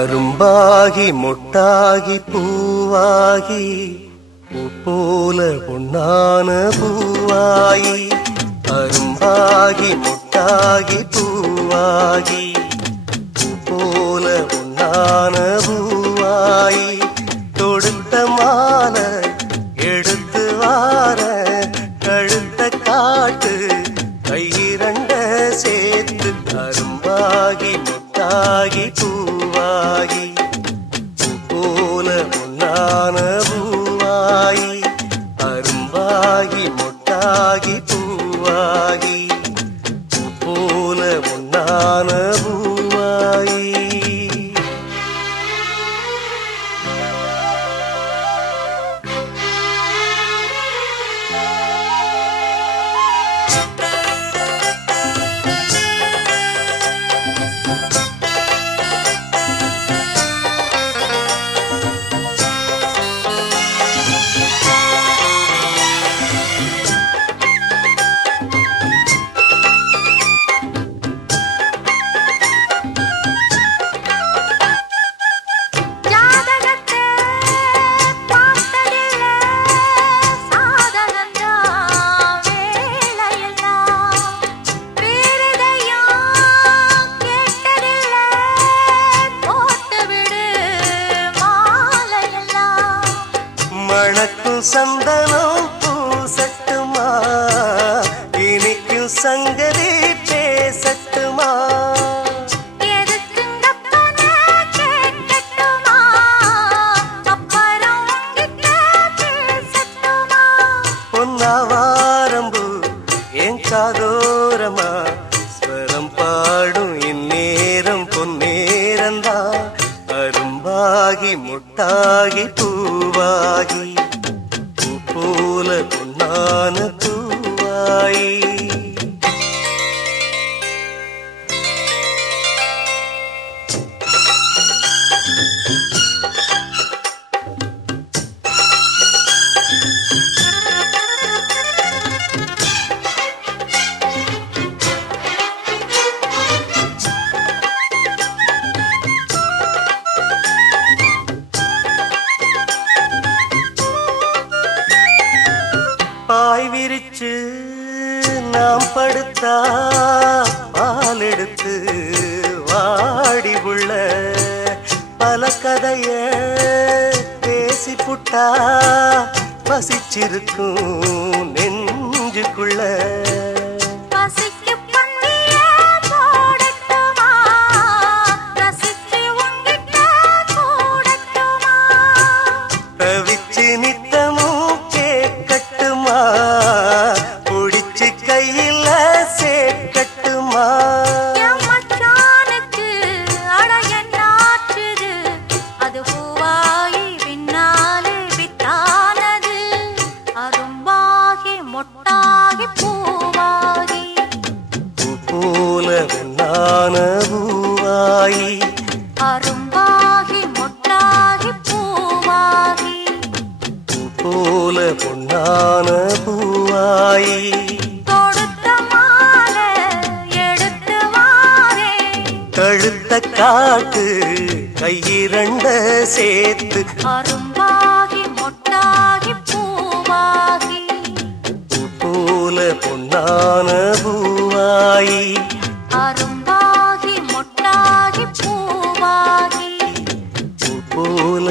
அரும்பாகி மொட்டாகி பூவாகி போல பொன்னான பூவாயி அரும்பாகி மொட்டாகி பூவாகி போல பொன்னான பூவாயி தொடுத்த மாலை எடுத்து வார கழுத்த காட்டு கையிரண்ட சேர்த்து அரும்பாகி மொட்டாகி பூவாகி போல பொன்னான பூவாயி அரும்பாகி மொட்டாகி பூவாகி போல பொன்னான பூவாயி. மணக்கும் சந்தனம் பூசட்டுமா இனிக்கும் சங்கதி பேசட்டுமா பொன்னாவாரம்பு என் காதோரமா ஸ்வரம் பாடும் இந்நேரம் பொன்னேரந்தா அரும்பாகி முட்டாகி பூவாகி போல பொன்னான பூவாயி. பாய் விரிச்சு நாம் படுத்தா பால் எடுத்து வாடி உள்ள பல கதைய பேசி புட்டா பசிச்சிருக்கும் நெஞ்சுக்குள்ள தவிச்சு நித்தமும் கேட்கட்டுமா புடிச்சு கையில சேர்க்கட்டுமா அது பூவாயி பின்னாலே வித்தானது அரும்பாகி மொட்டாகி பூவாகி போல பொன்னான பூவாயி அரும்பாகி மொட்டாகி பூவாகி போல பொன்னான பூவாயி தொடுத்த மாலை எடுத்து வாரே கழுத்த காட்டு கையிரண்ட சேர்த்து அரும்பாகி மொட்டாகி பூவாகி போல பொன்னான பூவாயி அரும்பாகி மொட்டாகி பூவாகி போல